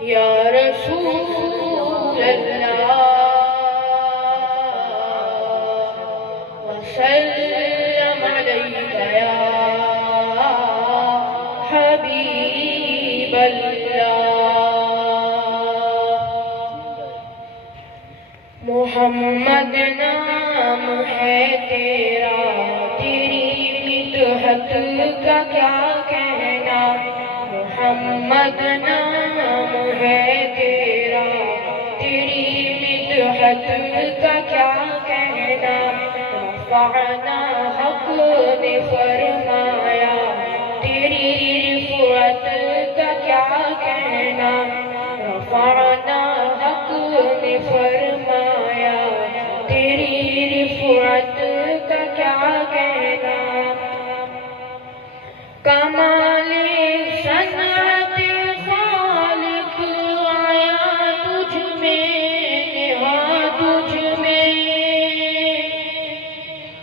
یا رسول اللہ وسلم علیک یا حبیب اللہ۔ محمد نام ہے تیرا، تیری مدحت کا کیا کہنا۔ محمد نام ہے تیرا، تیری مدحت کا کیا کہنا۔ رفعنا حق نے فرمایا، تیری رفعت کا کیا کہنا۔ رفعنا حق نے فرمایا، تیری رفعت کا کیا کہنا۔ کمال صنعت خالق آیا تجھ میں، نہا تجھ میں۔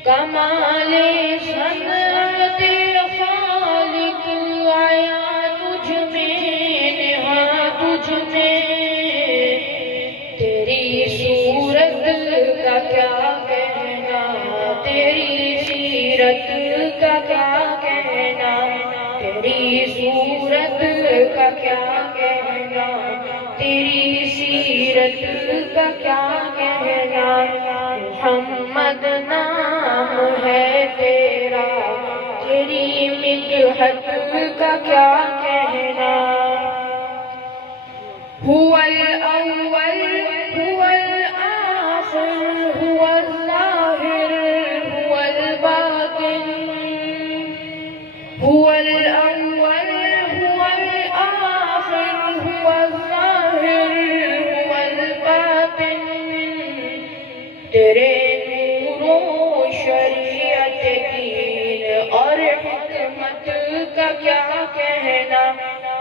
کمال صنعت خالق آیا تجھ میں، نہا تجھ میں۔ تیری صورت کا کیا کہنا، تیری سیرت کا کیا کہنا۔ تیری صورت کا کیا کہنا، تیری سیرت کا کیا کہنا۔ محمد نام ہے تیرا، تیری مدحت کا کیا کہنا۔ هو الأول هو الآخر هو الظاهر هو الباطن۔ هو الأول هو الآخر هو الظاهر هو الباطن۔ تیرے نور و شریعت دین اور حکمت کا کیا کہنا۔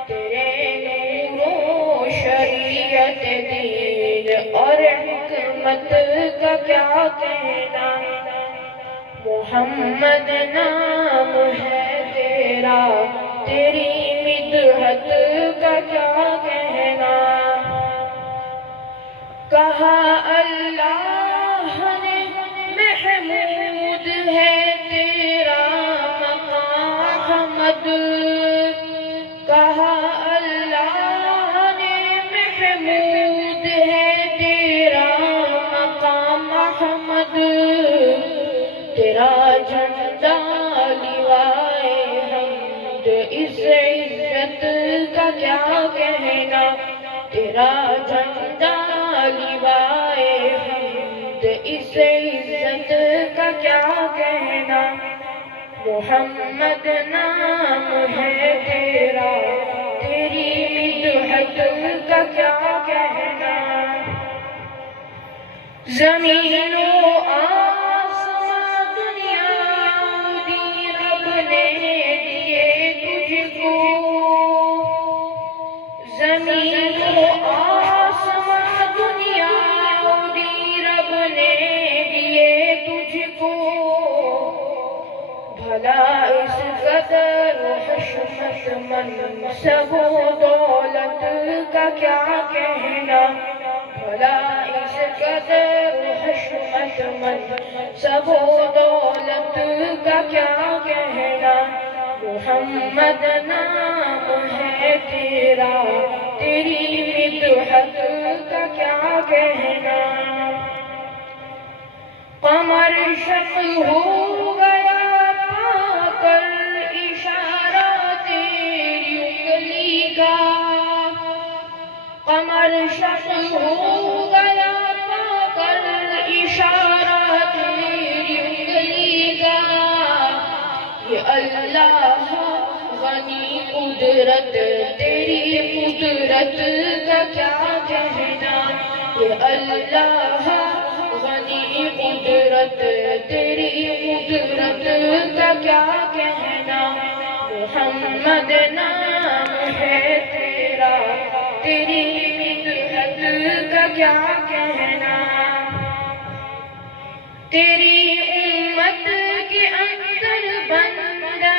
تیرے نور و شریعت دین اور حکمت کا کیا کہنا۔ محمد نام ہے تیرا، تیری مدحت کا کیا کہنا۔ کہا اللہ نے محمود ہے تیرا مقام حمد۔ کہا اللہ نے محمود ہے تیرا مقام حمد۔ تیرا جھنڈا لوائے حمد، اس عزت کا کیا کہنا۔ تیرا جھنڈا لوائے حمد، اس عزت کا کیا کہنا۔ محمد نام ہے تیرا، تیری مدحت کا کیا کہنا۔ زمین و آسمان دنیا دی رب نے دیے تجھ کو۔ زمین و آسمان دنیا دی رب نے دیے تجھ کو۔ بھلا اس قدر حشمت منصب و دولت کا کیا کہنا۔ بھلا اس قدر حشمت منصب و دولت کا کیا کہنا۔ محمد نام ہے تیرا، تیری مدحت کا کیا کہنا۔ قمر شق ہو گیا پا کر اشارہ تیری انگلی کا۔ قمر شق ہو گیا پا کر اشارہ تیری انگلی کا۔ یہ اللہ غنی قدرت، تیری قدرت کا کیا کہنا۔ یہ اللہ غنی قدرت، تیری قدرت کا کیا کہنا۔ محمد نام ہے تیرا، تیری مدحت کا کیا کہنا۔ تیری امت کے اندر بندہ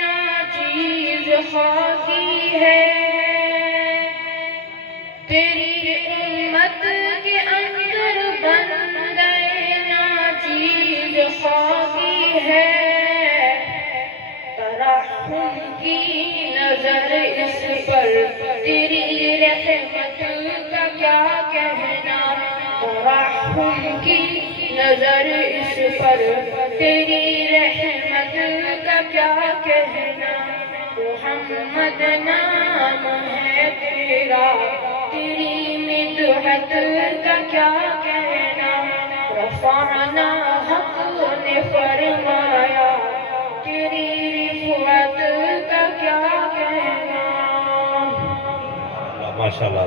ناچیز خاکی ہے۔ تیری امت کے اندر بندے ناچیز خواہی ہے، ترحم کی نظر اس پر تیری رحمت کا کیا کہنا، ترحم کی نظر اس پر تیری رحمت کا کیا کہنا، محمد نام ہے تیرا، تیری مدحت کا کیا کہنا، رفعنا حق نے فرمایا، تیری رفعت کا کیا کہنا۔ ماشاءاللہ۔